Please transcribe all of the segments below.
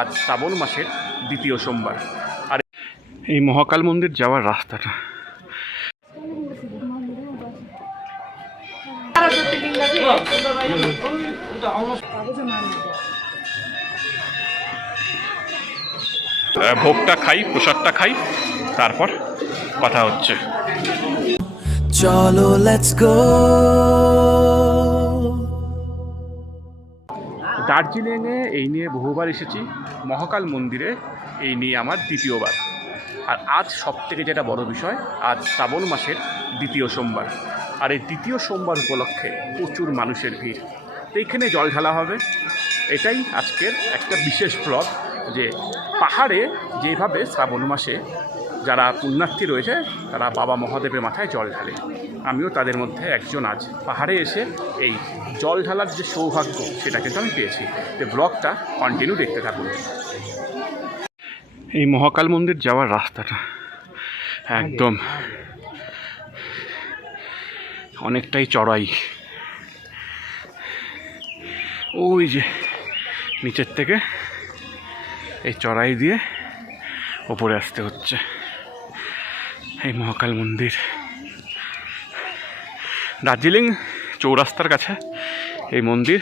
আজ শ্রাবণ মাসের দ্বিতীয় সোমবার। আর এই মহাকাল মন্দির যাওয়ার রাস্তাটা ভোগটা খাই, প্রসাদটা খাই, তারপর কথা হচ্ছে। চলো লেটস গো। দার্জিলিংয়ে এই নিয়ে বহুবার এসেছি, মহাকাল মন্দিরে এই নিয়ে আমার দ্বিতীয়বার। আর আজ সবথেকে যেটা বড় বিষয়, আজ শ্রাবণ মাসের দ্বিতীয় সোমবার। আর এই দ্বিতীয় সোমবার উপলক্ষে প্রচুর মানুষের ভিড়, তো এইখানে জল ঢালা হবে। এটাই আজকের একটা বিশেষ ব্লগ, যে পাহাড়ে যেভাবে শ্রাবণ মাসে যারা পুণ্যার্থী রয়েছে তারা বাবা মহাদেবের মাথায় জল ঢালে, আমিও তাদের মধ্যে একজন। আজ পাহাড়ে এসে এই জল ঢালার যে সৌভাগ্য সেটা কিন্তু আমি পেয়েছি। যে ব্লগটা কন্টিনিউ দেখতে থাকুন। এই মহাকাল মন্দির যাওয়ার রাস্তাটা একদম অনেকটাই চড়াই। ওই যে নিচের থেকে এই চড়াই দিয়ে ওপরে আসতে হচ্ছে। এই মহাকাল মন্দির দার্জিলিং চৌরাস্তার কাছে এই মন্দির।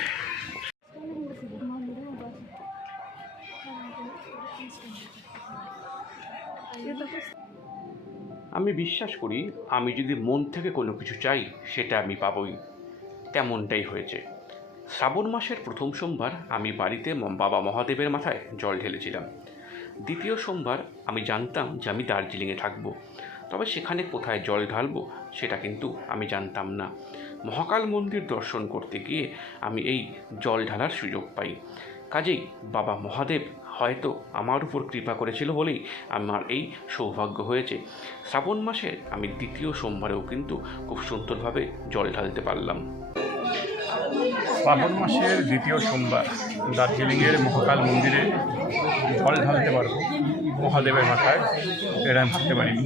আমি বিশ্বাস করি, আমি যদি মন থেকে কোনো কিছু চাই সেটা আমি পাবই, তেমনটাই হয়েছে। শ্রাবণ মাসের প্রথম সোমবার আমি বাড়িতে বাবা মহাদেবের মাথায় জল ঢেলেছিলাম। দ্বিতীয় সোমবার আমি জানতাম যে আমি দার্জিলিংয়ে থাকবো, তবে সেখানে কোথায় জল ঢালবো সেটা কিন্তু আমি জানতাম না। মহাকাল মন্দির দর্শন করতে গিয়ে আমি এই জল ঢালার সুযোগ পাই। কাজেই বাবা মহাদেব হয়তো আমার উপর কৃপা করেছিল বলেই আমার এই সৌভাগ্য হয়েছে। শ্রাবণ মাসের আমি দ্বিতীয় সোমবারেও কিন্তু খুব সুন্দরভাবে জল ঢালতে পারলাম। শ্রাবণ মাসের দ্বিতীয় সোমবার দার্জিলিংয়ের মহাকাল মন্দিরে জল ঢালতে পারবো মহাদেবের মাথায়, এটা আমি ভাবতে পারিনি।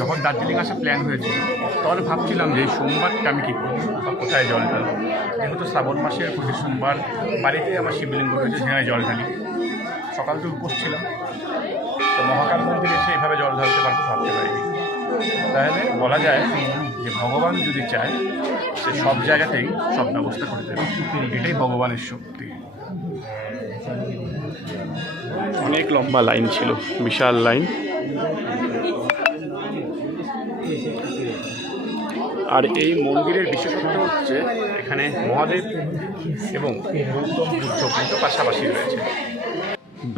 যখন দার্জিলিং আসা প্ল্যান হয়েছিল তখন ভাবছিলাম যে এই সোমবারটা আমি কী করবো বা কোথায় জল ঢালবো। যেহেতু শ্রাবণ মাসের প্রতি সোমবার বাড়িতে আমার শিবলিঙ্গ রয়েছে, সেখানে জল ঢালি। সকাল থেকে উপোস ছিলাম, তো মহাকাল মন্দিরে এসে এইভাবে জল ঢালতে পারবো ভাবতে পারিনি। তাহলে বলা যায় যে ভগবান যদি চায় সে সব জায়গাতেই সব ব্যবস্থা করে দেবে, এটাই ভগবানের শক্তি। অনেক লম্বা লাইন ছিল, বিশাল লাইন। আর এই মন্দিরের বিশেষত্ব হচ্ছে এখানে মহাদেব এবং গৌতম বুদ্ধ কিন্তু পাশাপাশি রয়েছে।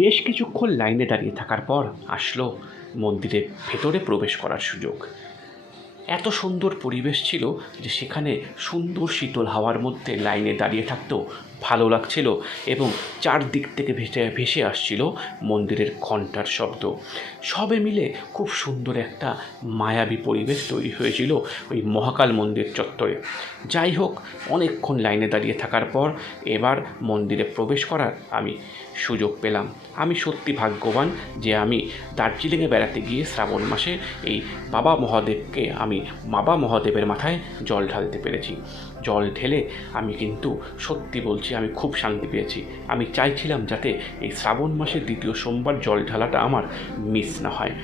বেশ কিছুক্ষণ লাইনে দাঁড়িয়ে থাকার পর আসলো মন্দিরের ভেতরে প্রবেশ করার সুযোগ। এত সুন্দর পরিবেশ ছিল যে সেখানে সুন্দর শীতল হাওয়ার মধ্যে লাইনে দাঁড়িয়ে থাকতেও ভালো লাগছিল, এবং চারদিক থেকে ভেসে আসছিল মন্দিরের ঘণ্টার শব্দ। সবে মিলে খুব সুন্দর একটা মায়াবী পরিবেশ তৈরি হয়েছিল ওই মহাকাল মন্দির চত্বরে। যাই হোক, অনেকক্ষণ লাইনে দাঁড়িয়ে থাকার পর এবার মন্দিরে প্রবেশ করার আমি সুযোগ পেলাম। আমি সত্যি ভাগ্যবান যে আমি দার্জিলিংয়ে বেড়াতে গিয়ে শ্রাবণ মাসে এই বাবা মহাদেবের মাথায় জল ঢালতে পেরেছি। জল ঢেলে আমি কিন্তু সত্যি বলছি আমি খুব শান্তি পেয়েছি। আমি চাইছিলাম যাতে এই শ্রাবণ মাসের দ্বিতীয় সোমবার জল ঢালাটা আমার মিস না হয়।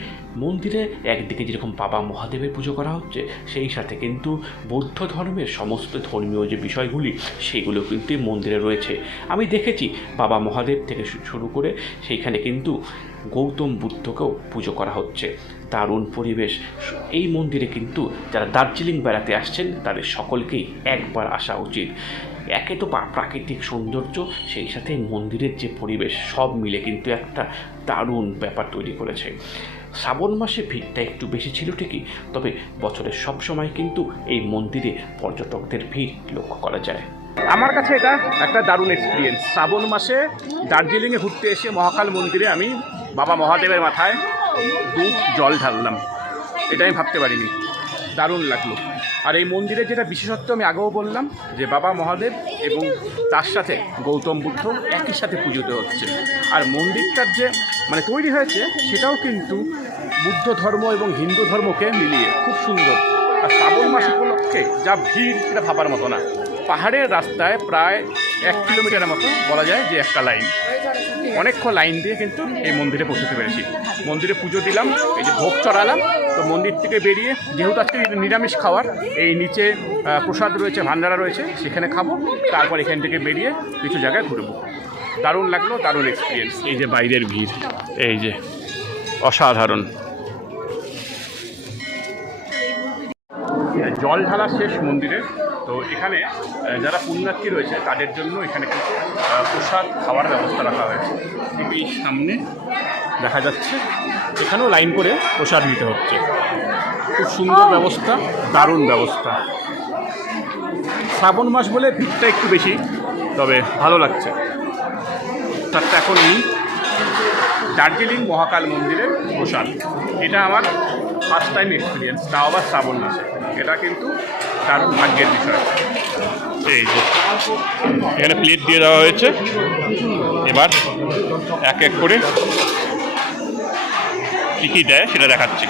মন্দিরে একদিকে যেরকম বাবা মহাদেবের পুজো করা হচ্ছে, সেই সাথে কিন্তু বৌদ্ধ ধর্মের সমস্ত ধর্মীয় যে বিষয়গুলি সেগুলো কিন্তু মন্দিরে রয়েছে। আমি দেখেছি বাবা মহাদেব থেকে শুরু করে সেইখানে কিন্তু গৌতম বুদ্ধকেও পুজো করা হচ্ছে। দারুণ পরিবেশ এই মন্দিরে। কিন্তু যারা দার্জিলিং বেড়াতে আসছেন তাদের সকলকেই একবার আসা উচিত। একে তো প্রাকৃতিক সৌন্দর্য, সেই সাথে মন্দিরের যে পরিবেশ, সব মিলে কিন্তু একটা দারুণ ব্যাপার তৈরি করেছে। শ্রাবণ মাসে ভিড়টা একটু বেশি ছিল ঠিকই, তবে বছরের সব সময় কিন্তু এই মন্দিরে পর্যটকদের ভিড় লক্ষ্য করা যায়। আমার কাছে এটা একটা দারুণ এক্সপিরিয়েন্স। শ্রাবণ মাসে দার্জিলিংয়ে ঘুরতে এসে মহাকাল মন্দিরে আমি বাবা মহাদেবের মাথায় দুধ জল ঢাললাম, এটা আমি ভাবতে পারিনি। দারুণ লাগলো। আর এই মন্দিরের যেটা বিশেষত্ব আমি আগেও বললাম, যে বাবা মহাদেব এবং তার সাথে গৌতম বুদ্ধ একই সাথে পুজোতে হচ্ছে। আর মন্দিরটার যে তৈরি হয়েছে সেটাও কিন্তু বুদ্ধ ধর্ম এবং হিন্দু ধর্মকে মিলিয়ে খুব সুন্দর। আর শ্রাবণ মাস উপলক্ষে যা ভিড়, সেটা ভাবার মতো না। পাহাড়ের রাস্তায় প্রায় 1 কিলোমিটারের মতো বলা যায় যে একটা লাইন, অনেকক্ষণ লাইন দিয়ে কিন্তু এই মন্দিরে পৌঁছতে পেরেছি। মন্দিরে পুজো দিলাম, এই যে ভোগ চড়ালাম, তো মন্দির থেকে বেরিয়ে যেহেতু আজকে নিরামিষ খাওয়ার, এই নিচে প্রসাদ রয়েছে, ভান্ডারা রয়েছে, সেখানে খাবো, তারপর এখান থেকে বেরিয়ে কিছু জায়গায় ঘুরবো। দারুণ লাগলো, দারুণ এক্সপিরিয়েন্স। এই যে বাইরের ভিড়, এই যে অসাধারণ। জল ঢালা শেষ মন্দিরে, তো এখানে যারা পুণ্যার্থী রয়েছে তাদের জন্য এখানে কিন্তু প্রসাদ খাওয়ার ব্যবস্থা রাখা হয়েছে। এই সামনে দেখা যাচ্ছে এখানেও লাইন করে প্রসাদ নিতে হচ্ছে। খুব সুন্দর ব্যবস্থা, দারুণ ব্যবস্থা। শ্রাবণ মাস বলে ভিড়টা একটু বেশি, তবে ভালো লাগছে। প্রসাদটা এখন নিই, দার্জিলিং মহাকাল মন্দিরের প্রসাদ। এটা আমার ফার্স্ট টাইম এক্সপিরিয়েন্স, তাও আবার শ্রাবণ মাসে। এটা কিন্তু দারুণ ভাগ্যের বিষয়। এই যে এখানে প্লেট দিয়ে দেওয়া হয়েছে, এবার এক এক করে কী কী দেয় সেটা দেখাচ্ছি।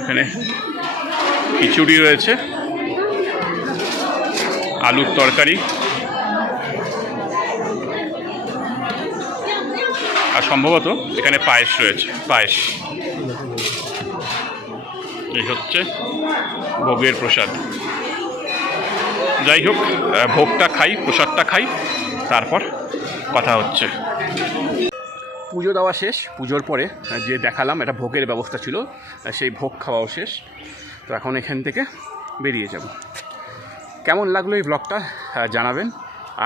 এখানে খিচুড়ি রয়েছে, আলুর তরকারি, আর সম্ভবত এখানে পায়েস রয়েছে, পায়েস। এই হচ্ছে ভোগের প্রসাদ। যাই হোক, ভোগটা খাই, প্রসাদটা খাই, তারপর কথা হচ্ছে। পুজো দেওয়া শেষ, পুজোর পরে যে দেখালাম একটা ভোগের ব্যবস্থা ছিল, সেই ভোগ খাওয়াও শেষ। তো এখন এখান থেকে বেরিয়ে যাব। কেমন লাগলো এই ব্লগটা জানাবেন।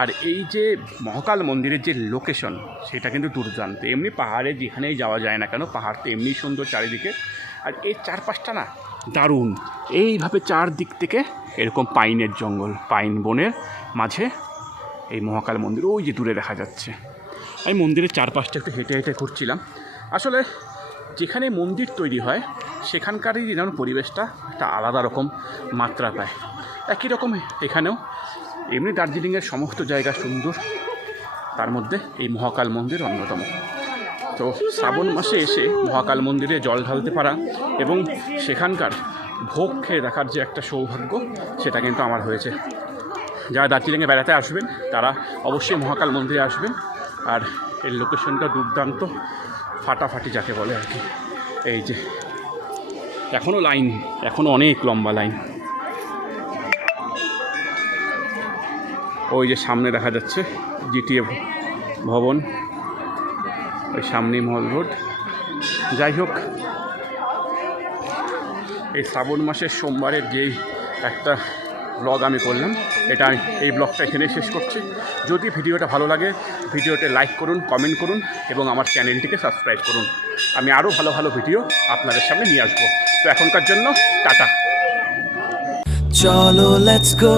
আর এই যে মহাকাল মন্দিরের যে লোকেশন, সেটা কিন্তু দুর্দান্ত। এমনি পাহাড়ে যেখানেই যাওয়া যায় না কেন, পাহাড় তো এমনি সুন্দর চারিদিকে, আর এই চারপাশটা না দারুণ। এইভাবে চারদিক থেকে এরকম পাইনের জঙ্গল, পাইন বনের মাঝে এই মহাকাল মন্দির ওই যে দূরে দেখা যাচ্ছে। আমি মন্দিরের চারপাশটা একটু হেঁটে হেঁটে ঘুরছিলাম। আসলে যেখানে মন্দির তৈরি হয় সেখানকারই যেন পরিবেশটা একটা আলাদা রকম মাত্রা পায়। একই রকম এখানেও এমনি দার্জিলিংয়ের সমস্ত জায়গা সুন্দর, তার মধ্যে এই মহাকাল মন্দির অন্যতম। তো শ্রাবণ মাসে এসে মহাকাল মন্দিরে জল ঢালতে পারা এবং সেখানকার ভোগ খেয়ে দেখার যে একটা সৌভাগ্য, সেটা কিন্তু আমার হয়েছে। যারা দার্জিলিংয়ে বেড়াতে আসবেন তারা অবশ্যই মহাকাল মন্দিরে আসবেন। আর এর লোকেশনটা দুর্দান্ত, ফাটাফাটি যাকে বলে আর কি। এই যে এখনও লাইন, এখনও অনেক লম্বা লাইন। ওই যে সামনে দেখা যাচ্ছে জিটিএ ভবন, ওই সামনেই মহল রোড। যাই হোক, এই শ্রাবণ মাসের সোমবারের যেই একটা ব্লগ আমি করলাম, এটা এই ব্লগটা এখানে শেষ করছি। যদি ভিডিওটা ভালো লাগে, ভিডিওতে লাইক করুন, কমেন্ট করুন এবং আমার চ্যানেলটিকে সাবস্ক্রাইব করুন। আমি আরও ভালো ভালো ভিডিও আপনাদের সামনে নিয়ে আসবো। তো এখনকার জন্য টাটা। চলো লেটস গো।